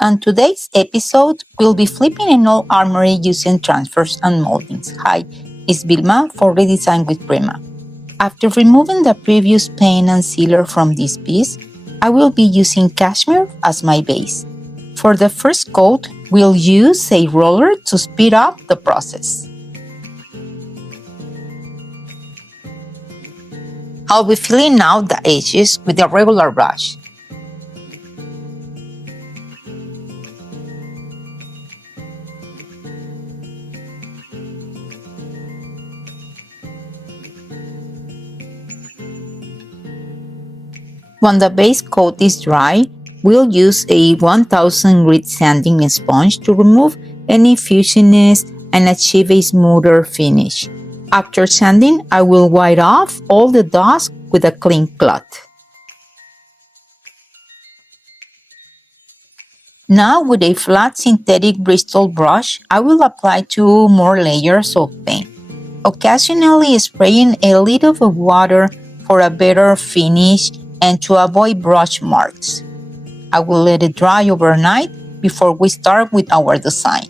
On today's episode, we'll be flipping an old armory using transfers and moldings. Hi, it's Vilma for Redesign with Prima. After removing the previous paint and sealer from this piece, I will be using cashmere as my base. For the first coat, we'll use a roller to speed up the process. I'll be filling out the edges with a regular brush. When the base coat is dry, we'll use a 1000 grit sanding sponge to remove any fussiness and achieve a smoother finish. After sanding, I will wipe off all the dust with a clean cloth. Now with a flat synthetic Bristol brush, I will apply 2 more layers of paint, occasionally spraying a little of water for a better finish and to avoid brush marks. I will let it dry overnight before we start with our design.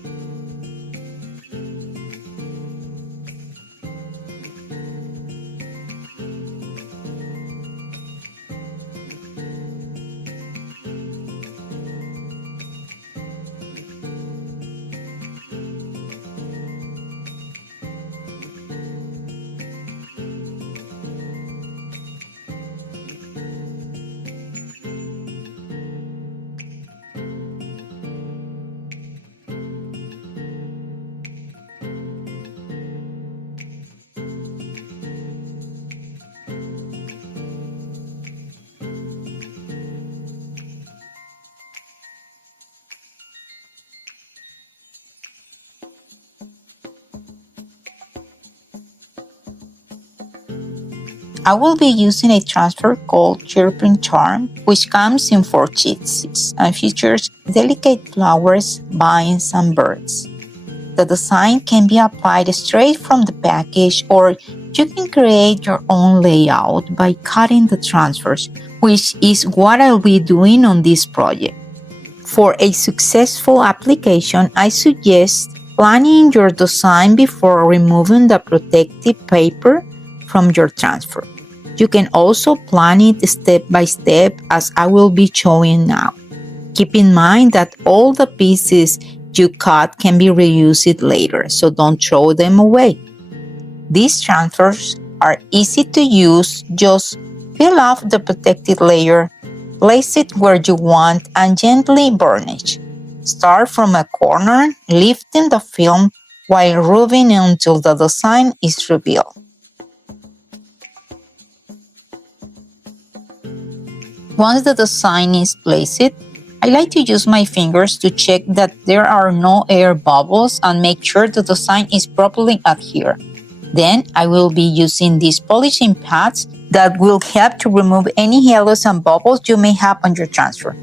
I will be using a transfer called Chirping charm, which comes in 4 sheets and features delicate flowers, vines, and birds. The design can be applied straight from the package, or you can create your own layout by cutting the transfers, which is what I'll be doing on this project. For a successful application, I suggest planning your design before removing the protective paper from your transfer. You can also plan it step by step as I will be showing now. Keep in mind that all the pieces you cut can be reused later, so don't throw them away. These transfers are easy to use. Just peel off the protective layer, place it where you want, and gently burnish. Start from a corner, lifting the film while rubbing until the design is revealed. Once the design is placed, I like to use my fingers to check that there are no air bubbles and make sure the design is properly adhered. Then I will be using these polishing pads that will help to remove any halos and bubbles you may have on your transfer.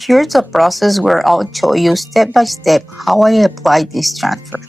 Here's the process where I'll show you step by step how I apply this transfer.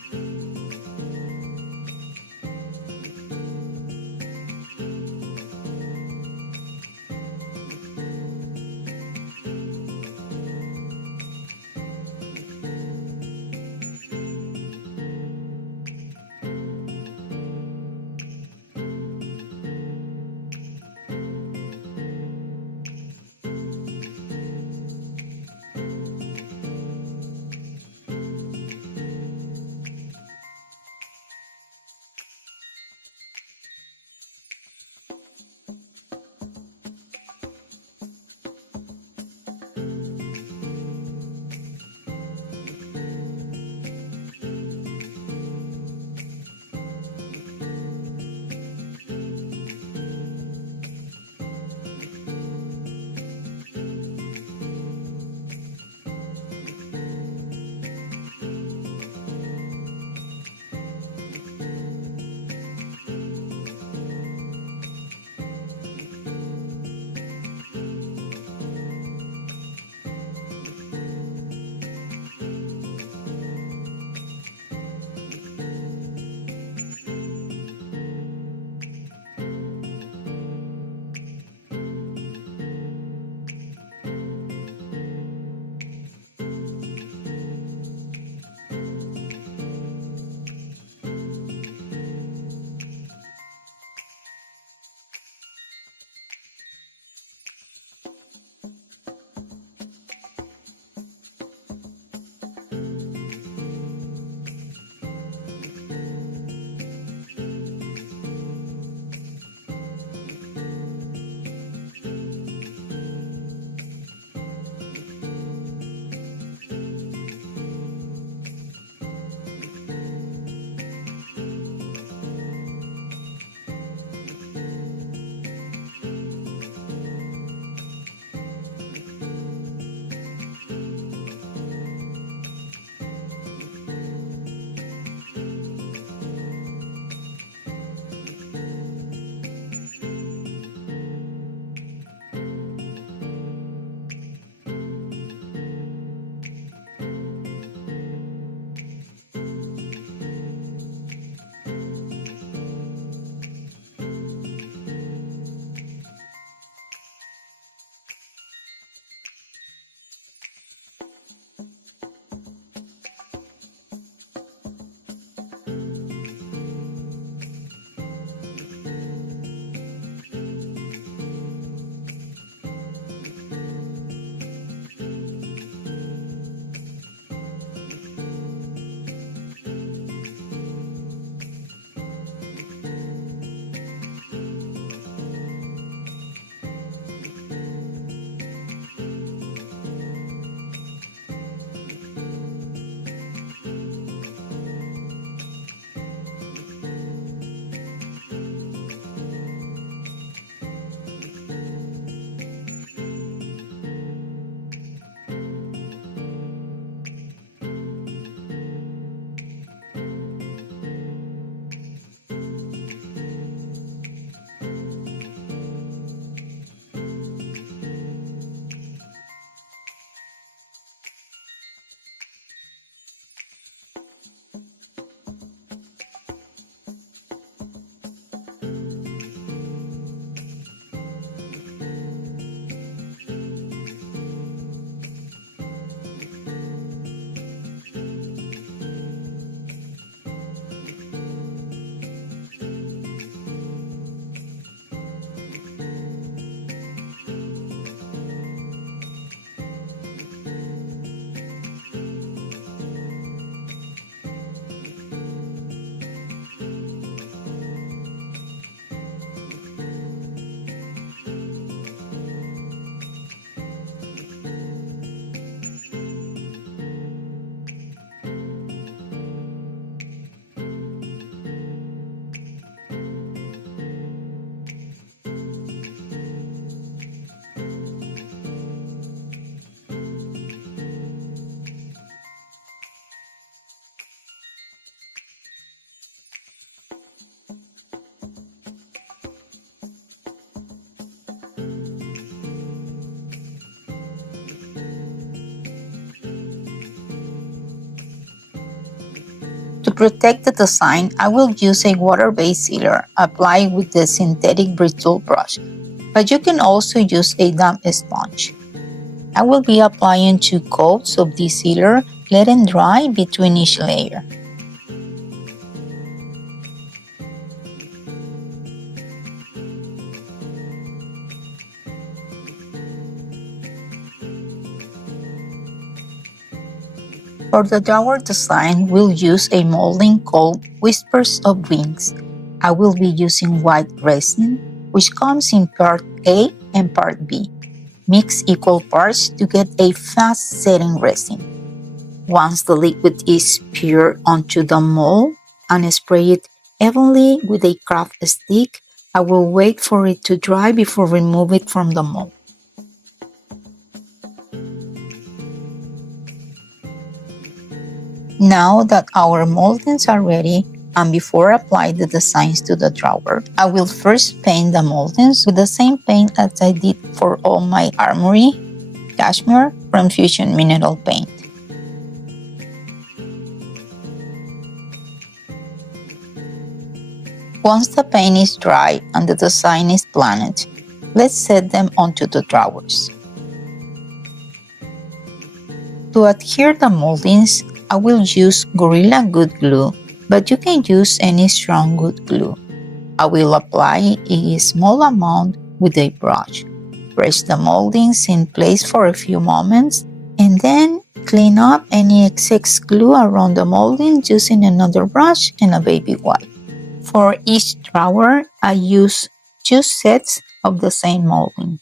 protect the design, I will use a water-based sealer applied with the synthetic bristle brush, but you can also use a damp sponge. I will be applying 2 coats of this sealer, letting dry between each layer. For the drawer design, we'll use a molding called Whispers of Wings. I will be using white resin, which comes in part A and part B. Mix equal parts to get a fast-setting resin. Once the liquid is poured onto the mold and spray it evenly with a craft stick, I will wait for it to dry before remove it from the mold. Now that our moldings are ready, and before applying the designs to the drawer, I will first paint the moldings with the same paint as I did for all my Armoire Cashmere from Fusion Mineral Paint. Once the paint is dry and the design is planned, let's set them onto the drawers. To adhere the moldings, I will use Gorilla Good Glue, but you can use any strong good glue. I will apply a small amount with a brush. Press the moldings in place for a few moments and then clean up any excess glue around the molding using another brush and a baby wipe. For each drawer, I use 2 sets of the same molding.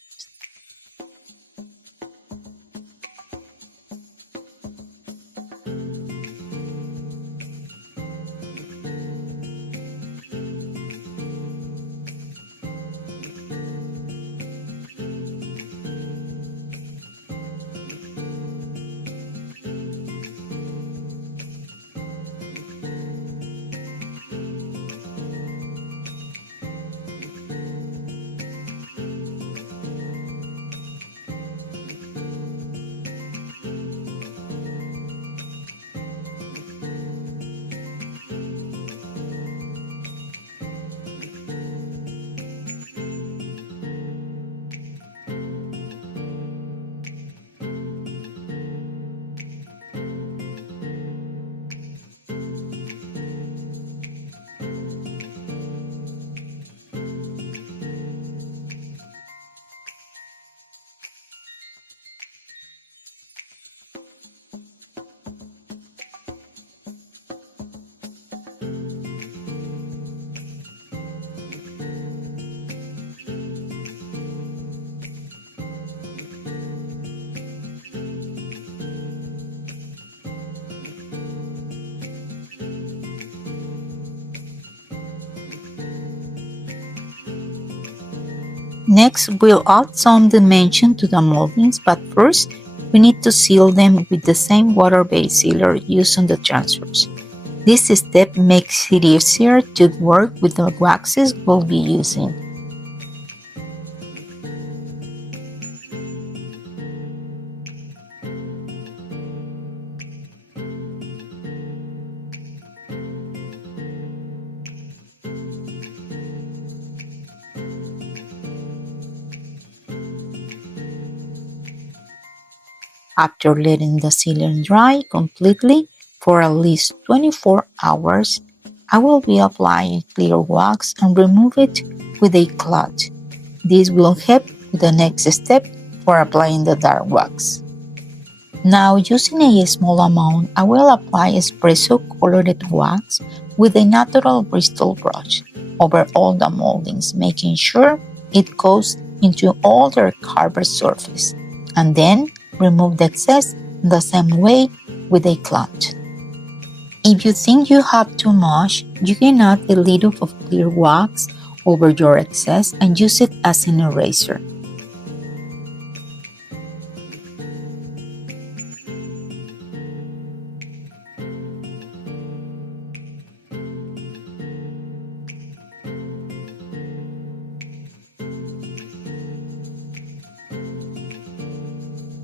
Next, we'll add some dimension to the moldings, but first, we need to seal them with the same water-based sealer used on the transfers. This step makes it easier to work with the waxes we'll be using. After letting the sealant dry completely for at least 24 hours, I will be applying clear wax and remove it with a cloth. This will help with the next step for applying the dark wax. Now, using a small amount, I will apply espresso colored wax with a natural bristle brush over all the moldings, making sure it goes into all their carved surface, and then remove the excess the same way with a cloth. If you think you have too much, you can add a little of clear wax over your excess and use it as an eraser.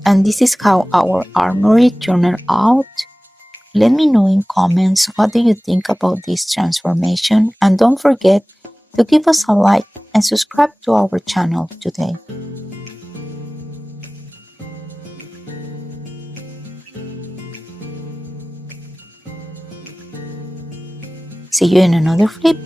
And this is how our armory turned out. Let me know in comments what do you think about this transformation, and don't forget to give us a like and subscribe to our channel today. See you in another flip.